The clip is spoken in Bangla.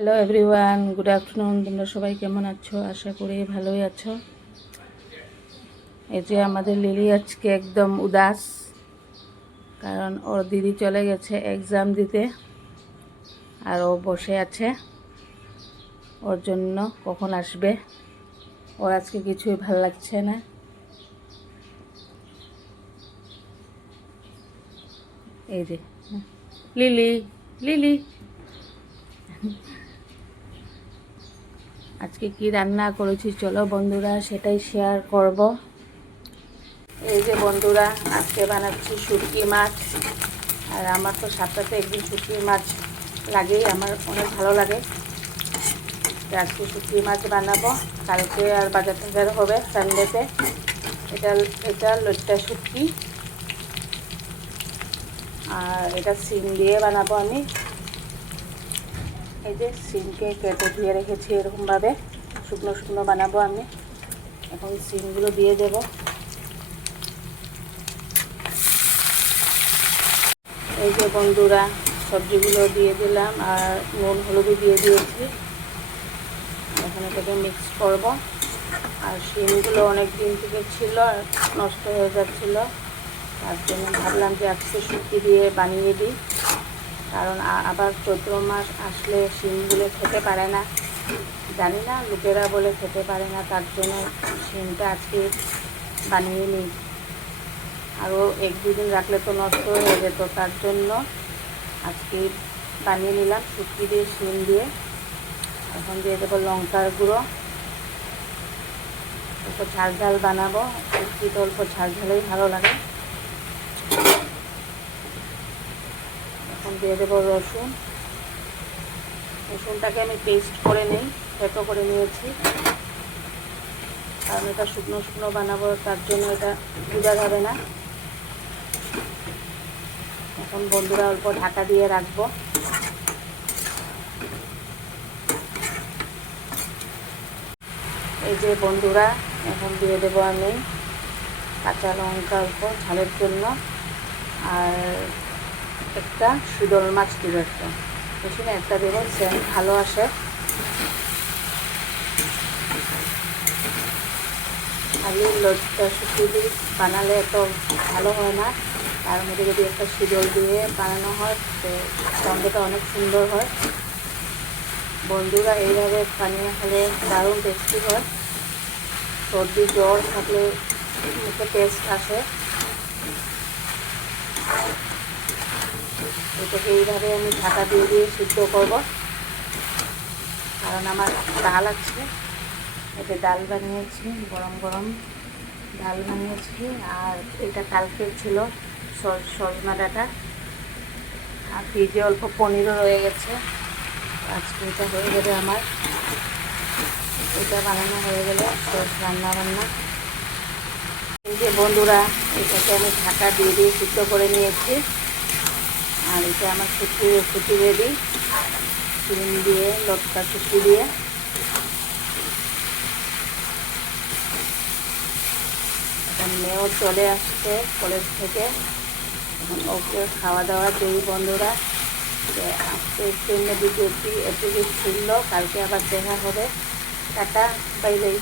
Hello everyone, good afternoon. তোমরা সবাই কেমন আছো? আশা করি ভালোই আছো। এই যে আমাদের লিলি আজকে একদম উদাস, কারণ ওর দিদি চলে গেছে এক্সাম দিতে আর ও বসে আছে। ওর জন্য কখন আসবে, ওর আজকে কিছুই ভাল লাগছে না। এই যে লিলি লিলি আজকে কি রান্না করেছি চলো বন্ধুরা সেটাই শেয়ার করব। এই যে বন্ধুরা, আজকে বানাচ্ছি শুটকি মাছ। আর আমার তো সপ্তাহে একদিন শুটকি মাছ লাগেই, আমার অনেক ভালো লাগে। আজকে শুটকি মাছ বানাবো, কালকে আর বাজার টাজার হবে সানডেতে। এটা এটা লইট্টা শুটকি, আর এটা শিম দিয়ে বানাবো আমি। এই যে শিমকে কেটে ধুয়ে রেখেছি এরকমভাবে, শুকনো শুকনো বানাবো আমি। এখন শিমগুলো দিয়ে দেব। এই যে বন্ধুরা, সবজিগুলো দিয়ে দিলাম আর নুন হলুদও দিয়ে দিয়েছি। এখন এটাকে মিক্স করব। আর শিমগুলো অনেক দিন থেকে ছিল আর নষ্ট হয়ে যাচ্ছিল, তার জন্য ভাবলাম যে আজকে শুটকি দিয়ে বানিয়ে দিই। কারণ আবার চৈত্র মাস আসলে শিমগুলো খেতে পারে না, জানি না, লোকেরা বলে খেতে পারে না, তার জন্য শিমটা আজকে বানিয়ে নিই। আরও এক দুদিন রাখলে তো নষ্ট হয়ে যেত, তার জন্য আজকে বানিয়ে নিলাম শুটকি দিয়ে শিম দিয়ে। এখন দিয়ে দেবো লঙ্কার গুঁড়ো। অল্প ঝাল ঝাল বানাবো, শুটকি তো অল্প ঝাল ঝালেই ভালো লাগে। এখন দিয়ে দেবো রসুন। রসুনটাকে আমি পেস্ট করে নিই, থেতো করে নিয়েছি, কারণ এটা শুকনো শুকনো বানাবো, তার জন্য এটা গুঁড়া হবে না। এখন বন্ধুরা অল্প ঢাকা দিয়ে রাখবো। এই যে বন্ধুরা, এখন দিয়ে দেবো আমি কাঁচা লঙ্কা অল্প ঝালের জন্য, আর একটা শীতল মাছ দেবো, একটা বেশি না, একটা দেবো, সেন্ট ভালো আসে। খালি লজ্জা শুকিয়ে দিয়ে বানালে এত ভালো হয় না, তার মধ্যে যদি একটা শীতল দিয়ে বানানো হয় তো গন্ধটা অনেক সুন্দর হয়। বন্ধুরা এইভাবে বানিয়ে খেলে দারুণ টেস্টি হয়। সর্দি জ্বর থাকলে মুখে টেস্ট আসে। এটাকে এইভাবে আমি ঢাকা দিয়ে দিয়ে সিদ্ধ করব, কারণ আমার ডাল আছে। এতে ডাল বানিয়েছি, গরম গরম ডাল বানিয়েছি। আর এটা কালকে ছিল সজনা ডাঁটা, আর ফ্রিজে অল্প পনিরও রয়ে গেছে। আজকে এটা হয়ে যাবে আমার, এটা বানানো হয়ে গেলে রান্না বান্না। এই যে বন্ধুরা, এটাকে আমি ঢাকা দিয়ে দিয়ে সিদ্ধ করে নিয়েছি। আর এটা আমার শুটকি রেসিপি রেডি, শিম দিয়ে লটকা শুটকি দিয়ে। এখন মেয়েও চলে আসছে কলেজ থেকে, এখন ওকে খাওয়া দাওয়া দিই বন্ধুরা। আজকের জন্য ভিডিওটি এটুকু ছিল, কালকে আবার দেখা হবে। Tata, bye bye.